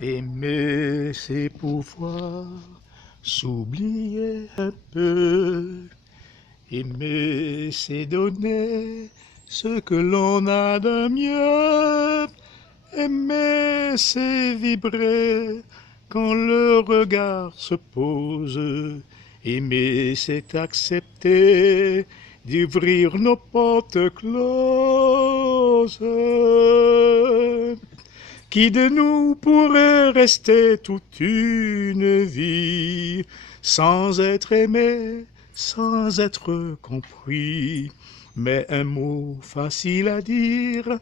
Aimer, c'est pouvoir s'oublier un peu. Aimer, c'est donner ce que l'on a de mieux. Aimer, c'est vibrer quand le regard se pose. Aimer, c'est accepter d'ouvrir nos portes closes. Qui de nous pourrait rester toute une vie sans être aimé, sans être compris? Mais un mot facile à dire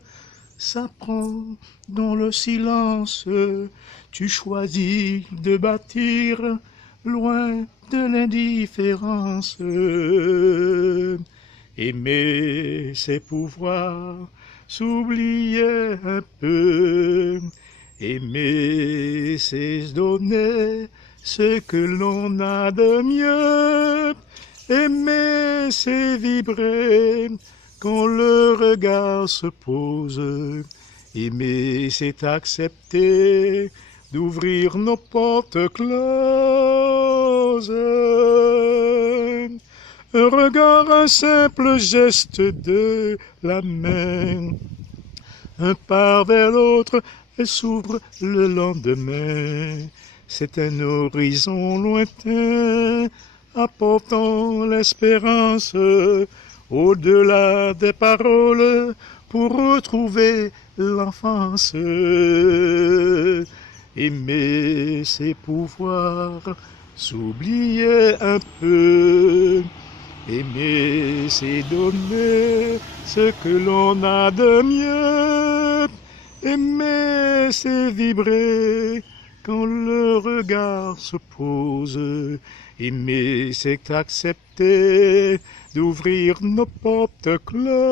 s'apprend dans le silence. Tu choisis de bâtir loin de l'indifférence. Aimer, c'est pouvoir s'oublier un peu. Aimer, c'est se donner ce que l'on a de mieux. Aimer, c'est vibrer quand le regard se pose. Aimer, c'est accepter d'ouvrir nos portes closes. Un regard, un simple geste de la main, un pas vers l'autre et s'ouvre le lendemain. C'est un horizon lointain, apportant l'espérance au-delà des paroles pour retrouver l'enfance. Aimer, c'est pouvoir s'oublier un peu. Aimer, c'est donner ce que l'on a de mieux. Aimer, c'est vibrer quand le regard se pose. Aimer, c'est accepter d'ouvrir nos portes closes.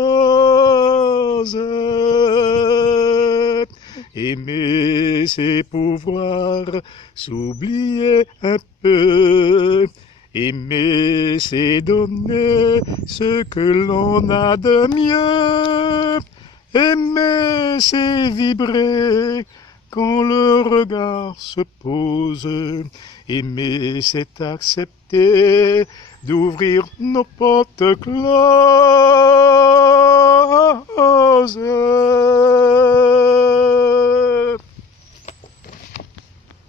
Aimer, c'est pouvoir s'oublier un peu. Aimer, c'est donner ce que l'on a de mieux. Aimer, c'est vibrer quand le regard se pose. Aimer, c'est accepter d'ouvrir nos portes closes.